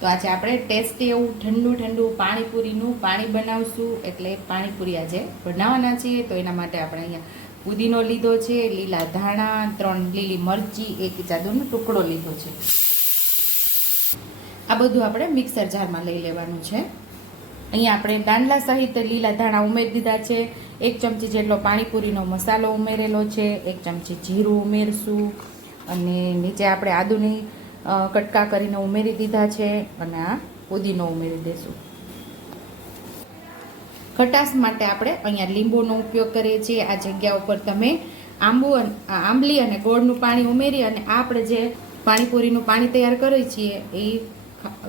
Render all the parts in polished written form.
તો આજે આપણે ટેસ્ટી એવું ઠંડુ ઠંડુ પાણીપુરીનું પાણી બનાવશું. એટલે પાણીપુરી આજે બનાવવાના છીએ. તો એના માટે આપણે અહીંયા પુદીનો લીધો છે, લીલા ધાણા, 3 લીલી મરચી, 1 જાદુનો ટુકડો લીધો છે. આ બધું આપણે મિક્સર જારમાં લઈ લેવાનું છે. અહીંયા આપણે દાંડલા સહિત લીલા ધાણા ઉમેરી દીધા છે. 1 ચમચી જેટલો પાણીપુરીનો મસાલો ઉમેરેલો છે. 1 ચમચી જીરું ઉમેરશું અને નીચે આપણે આદુની કટકા કરીને ઉમેરી દીધા છે અને આ પુદીનો ઉમેરી દઈશું. ખટાશ માટે આપણે અહીંયા લીંબુનો ઉપયોગ કરીએ છીએ. આ જગ્યા ઉપર તમે આંબલી અને ગોળનું પાણી ઉમેરી અને આપણે જે પાણીપુરીનું પાણી તૈયાર કરીએ છીએ એ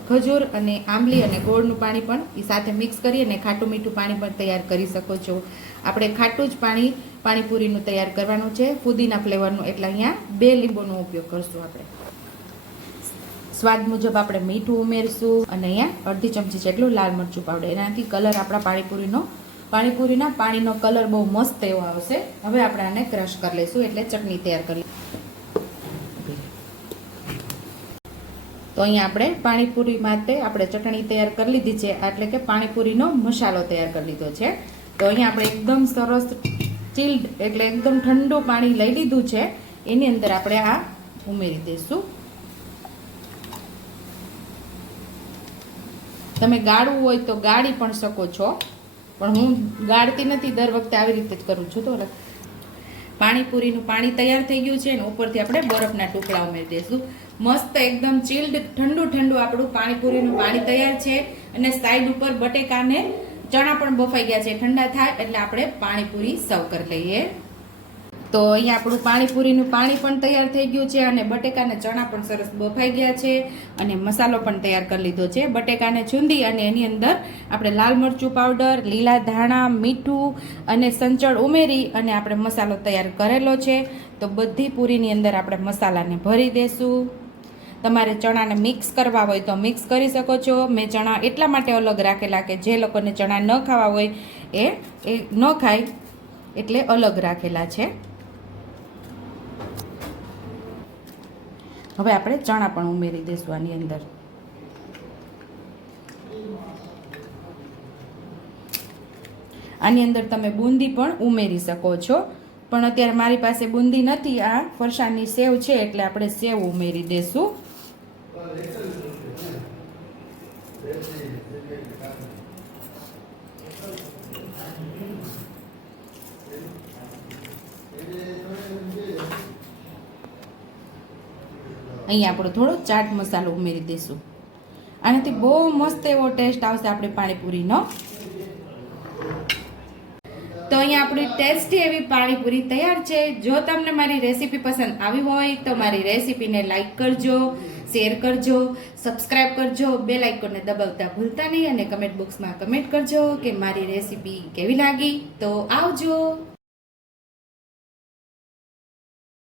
ખજૂર અને આંબલી અને ગોળનું પાણી પણ એ સાથે મિક્સ કરી અને ખાટું મીઠું પાણી પણ તૈયાર કરી શકો છો. આપણે ખાટું જ પાણીપુરીનું તૈયાર કરવાનું છે, ફુદીના ફ્લેવરનું. એટલે અહીંયા 2 લીંબુનો ઉપયોગ કરશું આપણે. સ્વાદ મુજબ આપણે મીઠું ઉમેરશું અને અહીંયા 1/2 ચમચી જેટલું લાલ મરચું પાવડર. એનાથી કલર આપણા પાણીપુરીના પાણીનો કલર બહુ મસ્ત એવો આવશે. હવે આપણે આને ક્રશ કરી લઈશું, એટલે ચટણી તૈયાર કરી. તો અહીંયા આપણે પાણીપુરી માટે આપણે ચટણી તૈયાર કરી લીધી છે, એટલે કે પાણીપુરીનો મસાલો તૈયાર કરી લીધો છે. તો અહીંયા આપણે એકદમ સરસ ચિલ્ડ એટલે એકદમ ઠંડુ પાણી લઈ લીધું છે. એની અંદર આપણે આ ઉમેરી દઈશું. તમે ગાળવું હોય તો ગાળી પણ શકો છો, પણ હું ગાળતી નથી, દર વખતે આવી રીતે જ કરું છું. તો પાણીપુરીનું પાણી તૈયાર થઈ ગયું છે અને ઉપરથી આપણે બરફના ટુકડા ઉમેરી દઈશું. મસ્ત એકદમ ચિલ્ડ ઠંડુ ઠંડુ આપણું પાણીપુરીનું પાણી તૈયાર છે. અને સાઈડ ઉપર બટેકાને ચણા પણ બફાઈ ગયા છે. ઠંડા થાય એટલે આપણે પાણીપુરી સર્વ કરી લઈએ. તો અહીંયા આપણું પાણીપુરીનું પાણી પણ તૈયાર થઈ ગયું છે અને બટેકાને ચણા પણ સરસ બફાઈ ગયા છે અને મસાલો પણ તૈયાર કરી લીધો છે. બટેકાને ચૂંદી અને એની અંદર આપણે લાલ મરચું પાવડર, લીલા ધાણા, મીઠું અને સંચળ ઉમેરી અને આપણે મસાલો તૈયાર કરેલો છે. તો બધી પૂરીની અંદર આપણે મસાલાને ભરી દેશું. તમારે ચણાને મિક્સ કરવા હોય તો મિક્સ કરી શકો છો. મેં ચણા એટલા માટે અલગ રાખેલા કે જે લોકોને ચણા ન ખાવા હોય એ ન ખાય એટલે અલગ રાખેલા છે. હવે આપણે ચણા પણ ઉમેરી દઈશું આની અંદર. આની અંદર તમે બુંદી પણ ઉમેરી શકો છો, પણ અત્યારે મારી પાસે બુંદી નથી. આ ફરસાણની સેવ છે એટલે આપણે સેવ ઉમેરી દઈશું. અહીંયા આપણે થોડો ચાટ મસાલો ઉમેરી દઈશું. આનાથી બહુ મસ્ત એવો ટેસ્ટ આવશે આપણી પાણીપુરીનો. તો અહીંયા આપણી ટેસ્ટી એવી પાણીપુરી તૈયાર છે. જો તમને મારી રેસીપી પસંદ આવી હોય તો મારી રેસીપીને લાઈક કરજો, શેર કરજો, સબસ્ક્રાઈબ કરજો, બેલ આઇકોનને દબાવતા ભૂલતા નહીં અને કમેન્ટ બોક્સમાં કમેન્ટ કરજો કે મારી રેસીપી કેવી લાગી. તો આવજો.